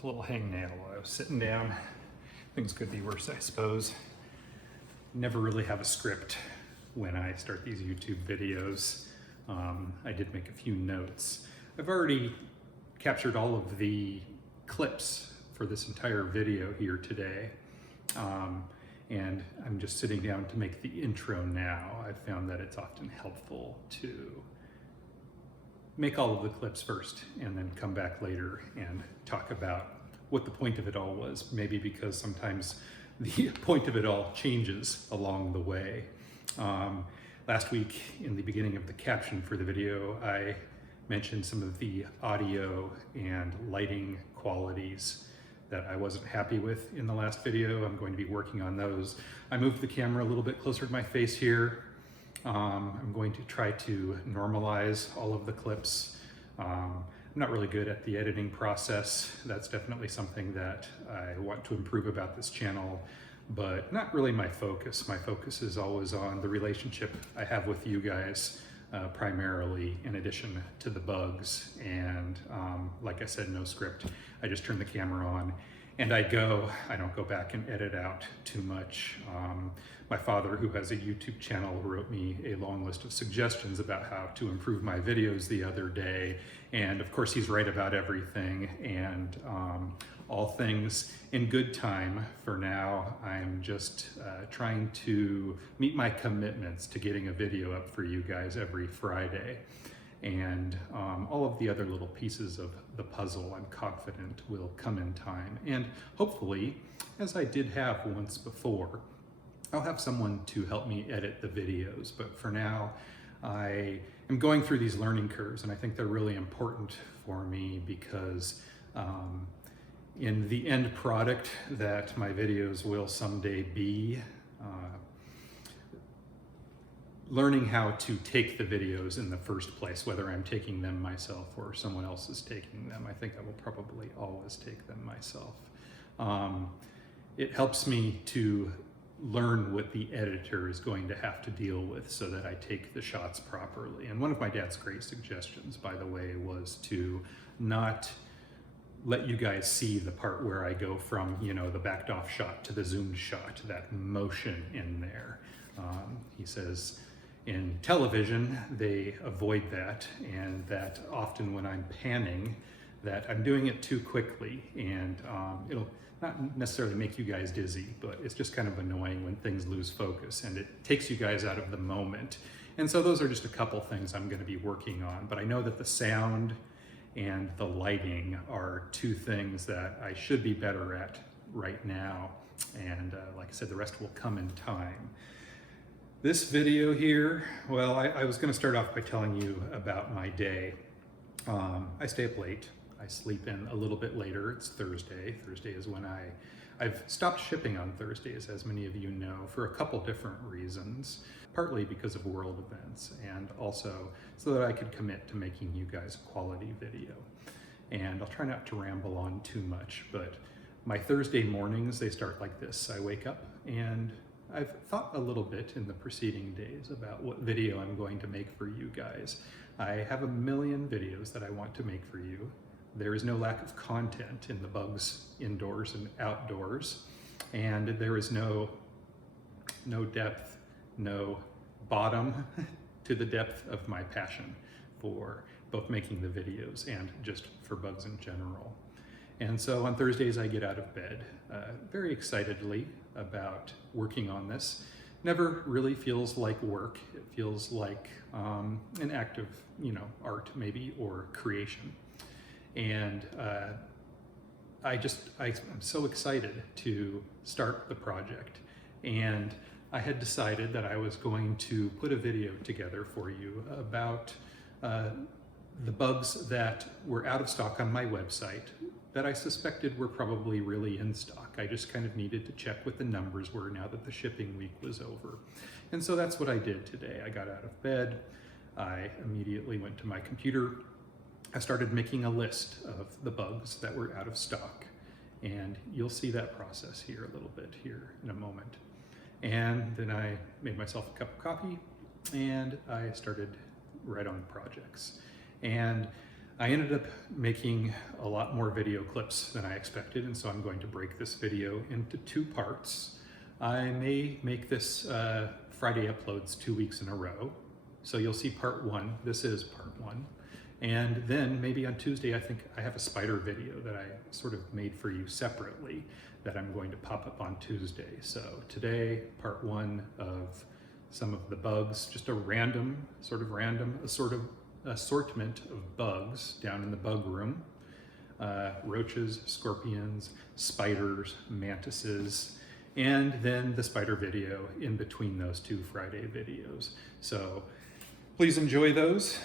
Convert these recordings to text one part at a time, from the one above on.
dropped a little hangnail while I was sitting down. Things could be worse, I suppose. Never really have a script when I start these YouTube videos. I did make a few notes. I've already captured all of the clips for this entire video here today. And I'm just sitting down to make the intro now. I've found that it's often helpful to make all of the clips first and then come back later and talk about what the point of it all was. Maybe because sometimes the point of it all changes along the way. Last week, in the beginning of the caption for the video, I mentioned some of the audio and lighting qualities that I wasn't happy with in the last video. I'm going to be working on those. I moved the camera a little bit closer to my face here. I'm going to try to normalize all of the clips. I'm not really good at the editing process. That's definitely something that I want to improve about this channel, but not really my focus. My focus is always on the relationship I have with you guys, primarily, in addition to the bugs. And like I said, no script. I just turn the camera on and I don't go back and edit out too much. My father, who has a YouTube channel, wrote me a long list of suggestions about how to improve my videos the other day. And of course, he's right about everything, and all things in good time. For now, I'm just trying to meet my commitments to getting a video up for you guys every Friday. And all of the other little pieces of the puzzle, I'm confident, will come in time. And hopefully, as I did have once before, I'll have someone to help me edit the videos. But for now, I am going through these learning curves, and I think they're really important for me because in the end product that my videos will someday be, learning how to take the videos in the first place, whether I'm taking them myself or someone else is taking them. I think I will probably always take them myself. It helps me to learn what the editor is going to have to deal with so that I take the shots properly. And one of my dad's great suggestions, by the way, was to not let you guys see the part where I go from, the backed off shot to the zoomed shot, that motion in there. He says in television, they avoid that, and that often when I'm panning, that I'm doing it too quickly, and it'll not necessarily make you guys dizzy, but it's just kind of annoying when things lose focus and it takes you guys out of the moment. And so those are just a couple things I'm going to be working on, but I know that the sound and the lighting are two things that I should be better at right now. And like I said, the rest will come in time. This video here, well, I was going to start off by telling you about my day. I stay up late. I sleep in a little bit later. It's Thursday. Thursday is when I've stopped shipping on Thursdays, as many of you know, for a couple different reasons. Partly because of world events, and also so that I could commit to making you guys a quality video. And I'll try not to ramble on too much, but my Thursday mornings, they start like this. I wake up and I've thought a little bit in the preceding days about what video I'm going to make for you guys. I have a million videos that I want to make for you. There is no lack of content in the bugs indoors and outdoors, and there is no depth, no bottom to the depth of my passion for both making the videos and just for bugs in general. And so on Thursdays I get out of bed very excitedly about working on this. Never really feels like work. It feels like an act of art maybe, or creation. And I'm so excited to start the project. And I had decided that I was going to put a video together for you about the bugs that were out of stock on my website that I suspected were probably really in stock. I just kind of needed to check what the numbers were now that the shipping week was over. And so that's what I did today. I got out of bed. I immediately went to my computer. I started making a list of the bugs that were out of stock. And you'll see that process here a little bit here in a moment. And then I made myself a cup of coffee and I started right on projects. And I ended up making a lot more video clips than I expected, and so I'm going to break this video into 2 parts. I may make this Friday uploads 2 weeks in a row. So you'll see part 1. This is part 1. And then maybe on Tuesday, I think I have a spider video that I sort of made for you separately that I'm going to pop up on Tuesday. So today, part 1 of some of the bugs, just a random assortment of bugs down in the bug room. Roaches, scorpions, spiders, mantises, and then the spider video in between those 2 Friday videos. So please enjoy those.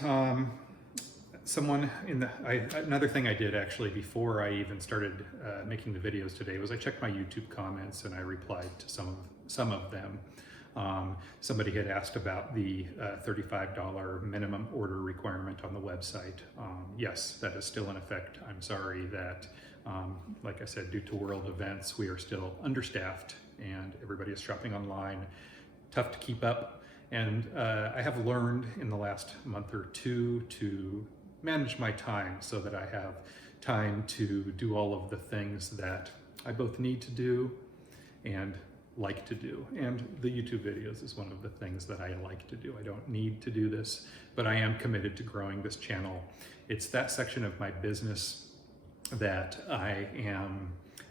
Another thing I did actually before I even started making the videos today was I checked my YouTube comments and I replied to some of them. Somebody had asked about the $35 minimum order requirement on the website. Yes, that is still in effect. I'm sorry that, like I said, due to world events, we are still understaffed and everybody is shopping online. Tough to keep up. And I have learned in the last month or 2 to manage my time so that I have time to do all of the things that I both need to do and like to do. And the YouTube videos is one of the things that I like to do. I don't need to do this, but I am committed to growing this channel. It's that section of my business that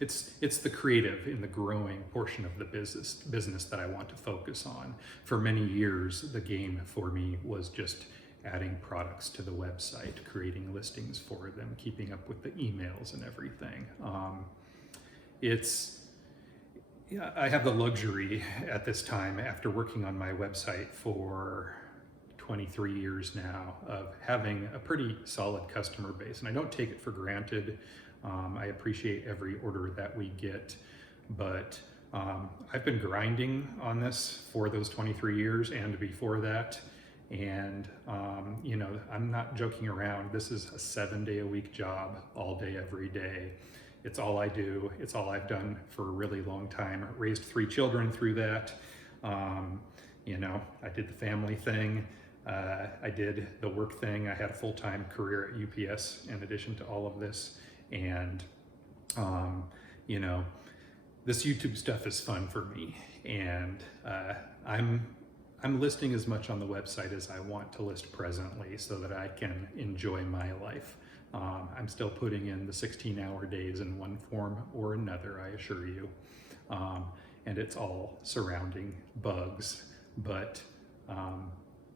it's the creative in the growing portion of the business that I want to focus on. For many years, the game for me was just adding products to the website, creating listings for them, keeping up with the emails and everything. I have the luxury at this time, after working on my website for 23 years now, of having a pretty solid customer base, and I don't take it for granted. I appreciate every order that we get, but I've been grinding on this for those 23 years and before that. And, you know, I'm not joking around. This is a 7-day-a-week job, all day, every day. It's all I do. It's all I've done for a really long time. Raised 3 children through that. You know, I did the family thing. I did the work thing. I had a full-time career at UPS in addition to all of this. And, you know, this YouTube stuff is fun for me. And I'm listing as much on the website as I want to list presently so that I can enjoy my life. I'm still putting in the 16-hour days in one form or another, I assure you. And it's all surrounding bugs, but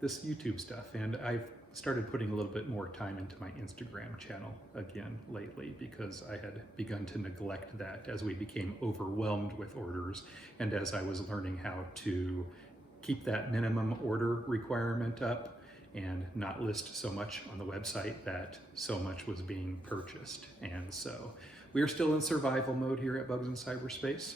this YouTube stuff. And I've started putting a little bit more time into my Instagram channel again lately because I had begun to neglect that as we became overwhelmed with orders and as I was learning how to keep that minimum order requirement up and not list so much on the website that so much was being purchased. And so we are still in survival mode here at Bugs in Cyberspace,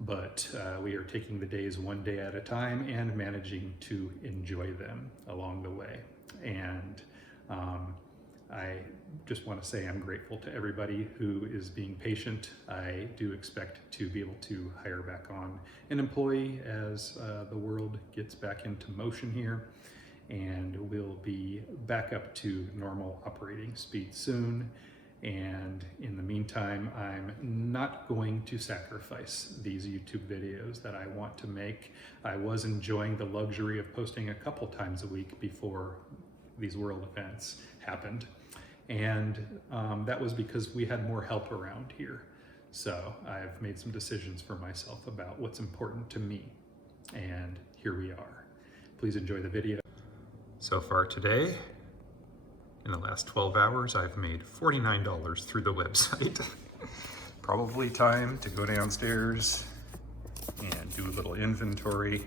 but we are taking the days one day at a time and managing to enjoy them along the way. And I just want to say I'm grateful to everybody who is being patient. I do expect to be able to hire back on an employee as the world gets back into motion here, and we'll be back up to normal operating speed soon. And in the meantime, I'm not going to sacrifice these YouTube videos that I want to make. I was enjoying the luxury of posting a couple times a week before these world events happened. And that was because we had more help around here. So I've made some decisions for myself about what's important to me. And here we are. Please enjoy the video. So far today, in the last 12 hours, I've made $49 through the website. Probably time to go downstairs and do a little inventory.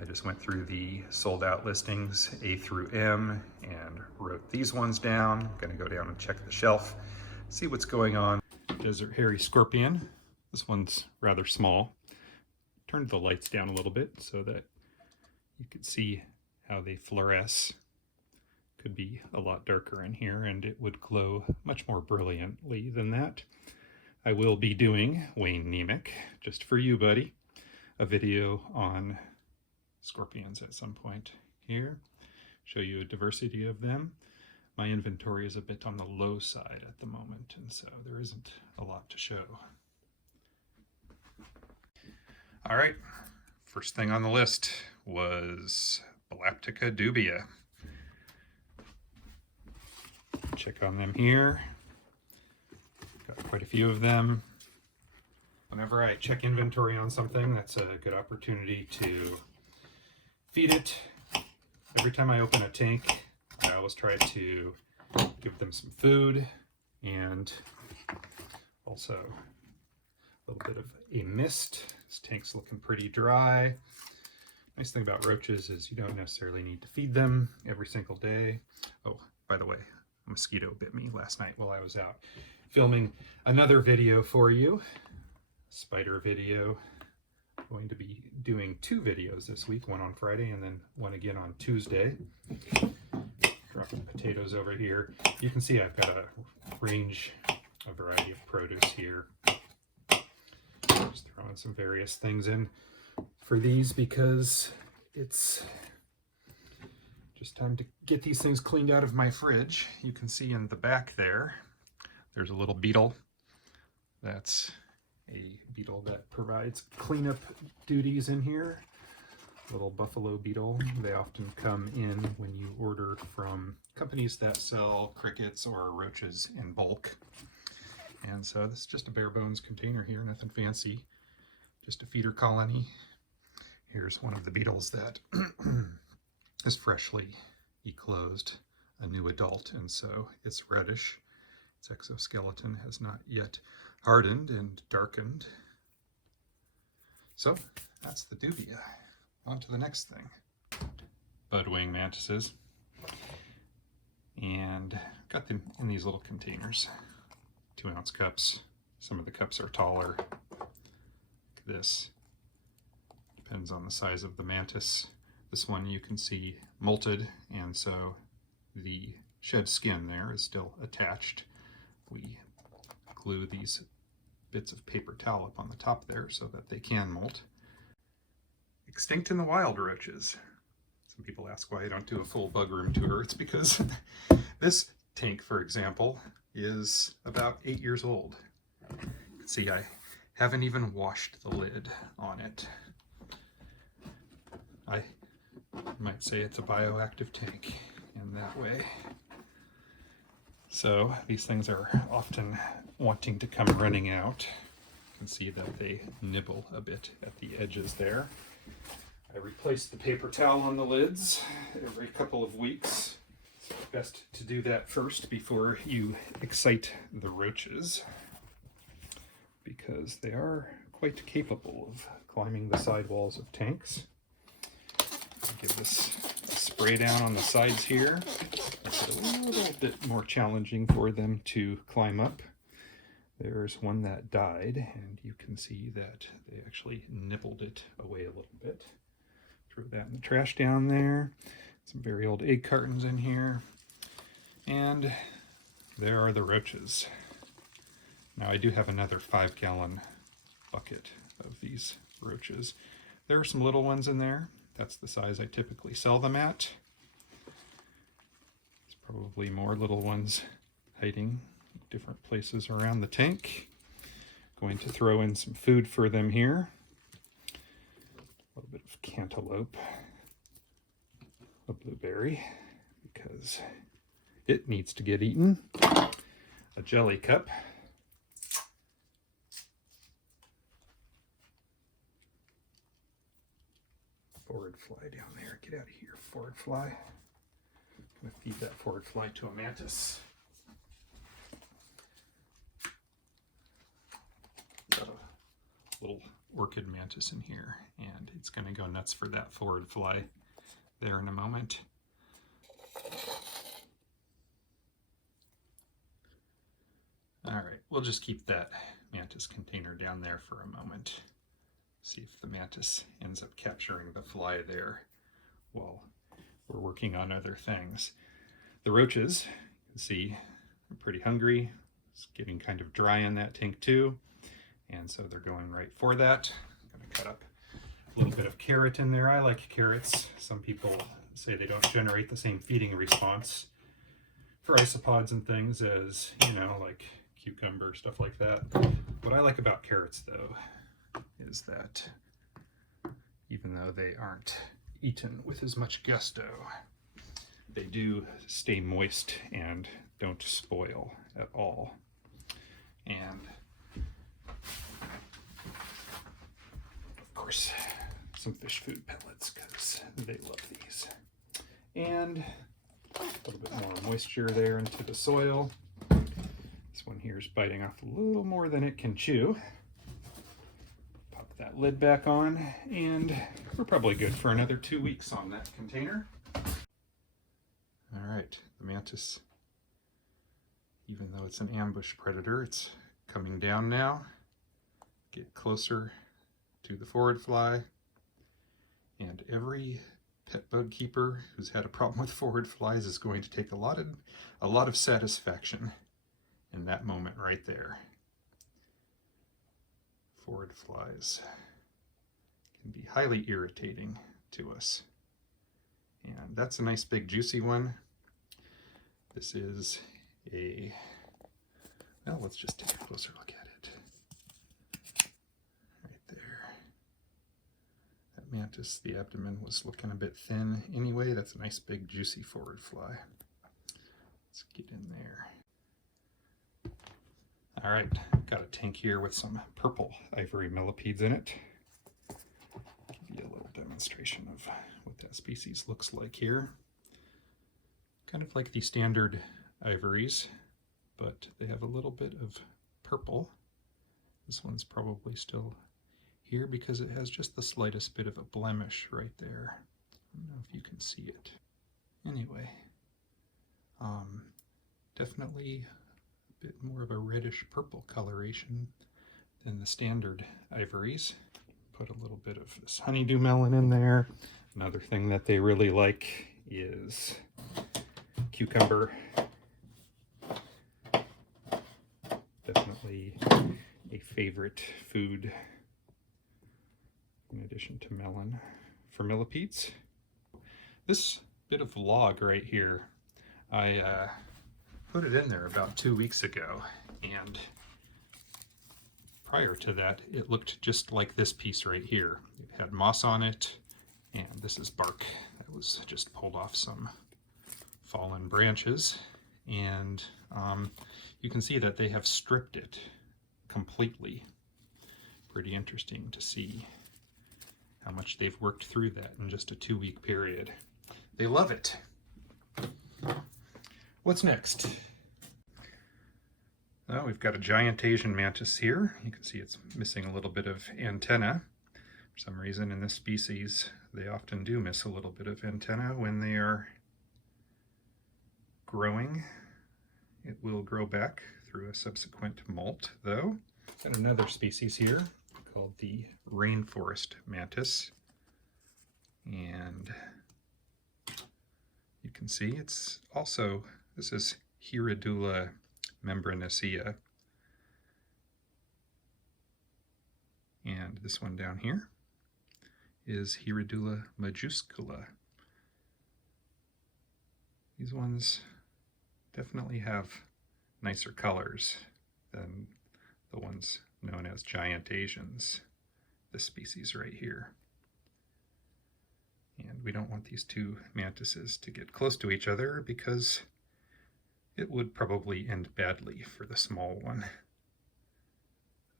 I just went through the sold out listings, A through M, and wrote these ones down. I'm gonna go down and check the shelf, see what's going on. Desert hairy scorpion. This one's rather small. Turned the lights down a little bit so that you could see how they fluoresce. Could be a lot darker in here and it would glow much more brilliantly than that. I will be doing, Wayne Nemec, just for you, buddy, a video on scorpions at some point here. Show you a diversity of them. my inventory is a bit on the low side at the moment, and so there isn't a lot to show. All right, first thing on the list was Blaptica dubia. Check on them here. Got quite a few of them. Whenever I check inventory on something, that's a good opportunity to feed it. Every time I open a tank, I always try to give them some food and also a little bit of a mist. This tank's looking pretty dry. Nice thing about roaches is you don't necessarily need to feed them every single day. Oh, by the way, a mosquito bit me last night while I was out filming another video for you. Spider video. I'm going to be doing 2 videos this week, one on Friday and then one again on Tuesday. Dropping potatoes over here. You can see I've got a variety of produce here. Just throwing some various things in for these because it's just time to get these things cleaned out of my fridge. You can see in the back there's a little beetle. That's a beetle that provides cleanup duties in here. Little buffalo beetle. They often come in when you order from companies that sell crickets or roaches in bulk. And so this is just a bare bones container here, nothing fancy, just a feeder colony. Here's one of the beetles that is freshly eclosed, a new adult, and so it's reddish. Its exoskeleton has not yet hardened and darkened. So that's the dubia. On to the next thing. Budwing mantises. And got them in these little containers. 2-ounce cups. Some of the cups are taller. Look at this. Depends on the size of the mantis. This one you can see molted, and so the shed skin there is still attached. We glue these bits of paper towel up on the top there so that they can molt. Extinct in the wild roaches. Some people ask why I don't do a full Bugroom tour. It's because this tank, for example, is about 8 years old. You can see I haven't even washed the lid on it. I might say it's a bioactive tank in that way. So these things are often wanting to come running out. You can see that they nibble a bit at the edges there. I replace the paper towel on the lids every couple of weeks. It's best to do that first before you excite the roaches, because they are quite capable of climbing the sidewalls of tanks. Give this a spray down on the sides here. It's a little bit more challenging for them to climb up. There's one that died, and you can see that they actually nibbled it away a little bit. Throw that in the trash down there. Some very old egg cartons in here. And there are the roaches. Now I do have another 5-gallon bucket of these roaches. There are some little ones in there. That's the size I typically sell them at. There's probably more little ones hiding different places around the tank. Going to throw in some food for them here. A little bit of cantaloupe, a blueberry, because it needs to get eaten. A jelly cup. Forward fly down there. Get out of here, forward fly. I'm going to feed that forward fly to a mantis. Got a little orchid mantis in here, and it's going to go nuts for that forward fly there in a moment. All right, we'll just keep that mantis container down there for a moment. See if the mantis ends up capturing the fly there while we're working on other things. The roaches, you can see, are pretty hungry. It's getting kind of dry in that tank too, and so they're going right for that. I'm going to cut up a little bit of carrot in there. I like carrots. Some people say they don't generate the same feeding response for isopods and things as, you know, like cucumber, stuff like that. What I like about carrots, though, is that even though they aren't eaten with as much gusto, they do stay moist and don't spoil at all. And of course, some fish food pellets, because they love these. And a little bit more moisture there into the soil. This one here is biting off a little more than it can chew. Pop that lid back on, and we're probably good for another 2 weeks on that container. All right, the mantis, even though it's an ambush predator, it's coming down now. Get closer to the forward fly, and every pet bug keeper who's had a problem with forward flies is going to take a lot of satisfaction in that moment right there. Forward flies can be highly irritating to us. And that's a nice big juicy one. This is a, well, let's just take a closer look at it. Right there. That mantis, the abdomen was looking a bit thin anyway. That's a nice big juicy forward fly. Let's get in there. All right, got a tank here with some purple ivory millipedes in it. Give you a little demonstration of what that species looks like here. Kind of like the standard ivories, but they have a little bit of purple. This one's probably still here because it has just the slightest bit of a blemish right there. I don't know if you can see it. Anyway, definitely a bit more of a reddish purple coloration than the standard ivories. Put a little bit of this honeydew melon in there. Another thing that they really like is cucumber. Definitely a favorite food in addition to melon for millipedes. This bit of log right here, I put it in there about 2 weeks ago, and prior to that it looked just like this piece right here. It had moss on it, and this is bark that was just pulled off some fallen branches, and you can see that they have stripped it completely. Pretty interesting to see how much they've worked through that in just a 2-week period. They love it. What's next? Well, we've got a giant Asian mantis here. You can see it's missing a little bit of antenna. For some reason in this species, they often do miss a little bit of antenna when they are growing. It will grow back through a subsequent molt, though. And another species here called the Rainforest Mantis. And you can see it's also, this is Hierodula membranacea. And this one down here is Hierodula majuscula. These ones definitely have nicer colors than the ones known as giant Asians, this species right here. And we don't want these two mantises to get close to each other because it would probably end badly for the small one.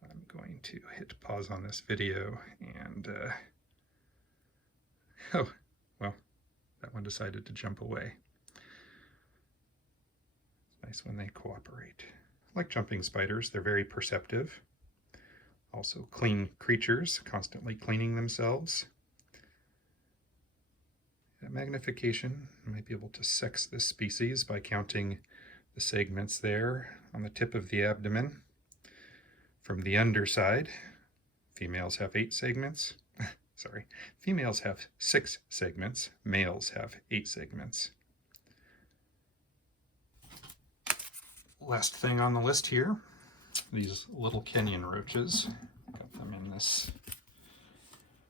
I'm going to hit pause on this video and, oh, well, that one decided to jump away. It's nice when they cooperate. Like jumping spiders, they're very perceptive. Also clean creatures, constantly cleaning themselves. At magnification, you might be able to sex this species by counting the segments there on the tip of the abdomen. From the underside, females have 8 segments. Sorry, females have 6 segments, males have 8 segments. Last thing on the list here, these Little Kenyan roaches. Got them in this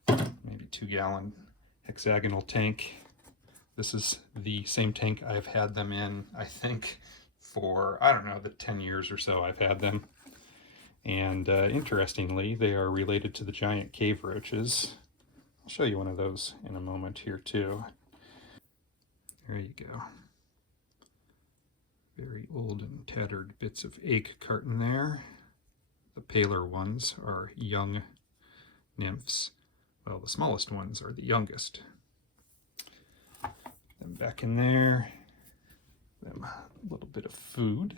maybe 2-gallon hexagonal tank. This is the same tank I've had them in, I think, for, I don't know, the 10 years or so I've had them. And interestingly, they are related to the giant cave roaches. I'll show you one of those in a moment here too. There you go. Very old and tattered bits of egg carton there. The paler ones are young nymphs. Well, the smallest ones are the youngest. Them back in there. Them a little bit of food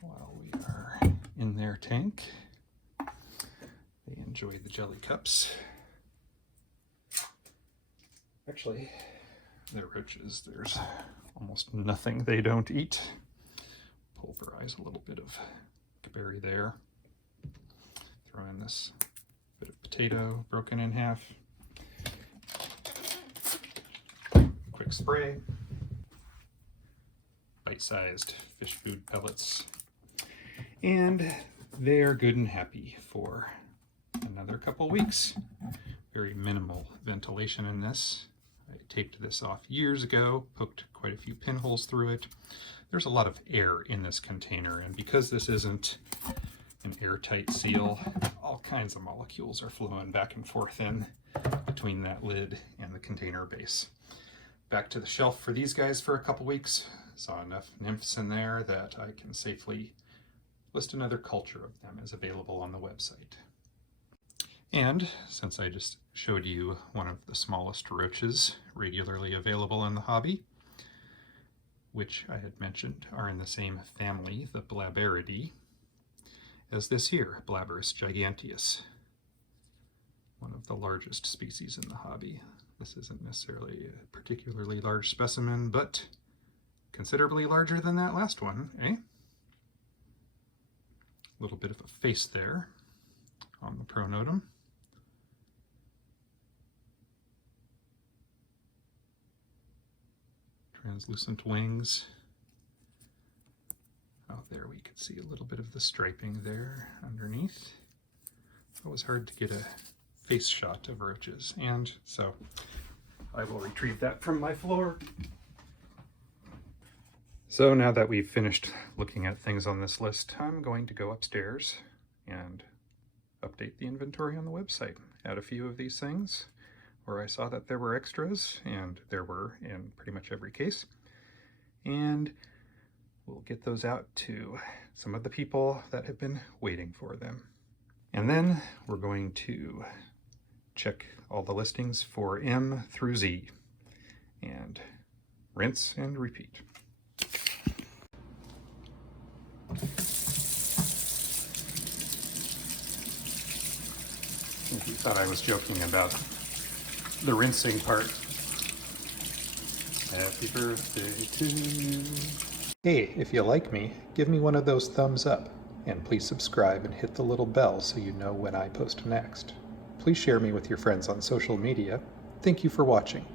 while we are in their tank. They enjoy the jelly cups. Actually, the roaches, there's almost nothing they don't eat. Pulverize a little bit of berry there. Throw in this bit of potato broken in half. Quick spray. Bite-sized fish food pellets. And they are good and happy for another couple weeks. Very minimal ventilation in this. I taped this off years ago, poked quite a few pinholes through it. There's a lot of air in this container, and because this isn't an airtight seal, all kinds of molecules are flowing back and forth in between that lid and the container base. Back to the shelf for these guys for a couple weeks. Saw enough nymphs in there that I can safely list another culture of them as available on the website. And since I just showed you one of the smallest roaches regularly available in the hobby, which I had mentioned are in the same family, the Blaberidae, as this here, Blaberus giganteus, one of the largest species in the hobby. This isn't necessarily a particularly large specimen, but considerably larger than that last one, eh? A little bit of a face there on the pronotum. Translucent wings. Oh, there we could see a little bit of the striping there underneath. It's always hard to get a face shot of roaches, and so I will retrieve that from my floor. So now that we've finished looking at things on this list, I'm going to go upstairs and update the inventory on the website. Add a few of these things where I saw that there were extras, and there were in pretty much every case. And we'll get those out to some of the people that have been waiting for them. And then we're going to check all the listings for M through Z and rinse and repeat. If you thought I was joking about the rinsing part, happy birthday to you. Hey, if you like me, give me one of those thumbs up, and please subscribe and hit the little bell so you know when I post next. Please share me with your friends on social media. Thank you for watching.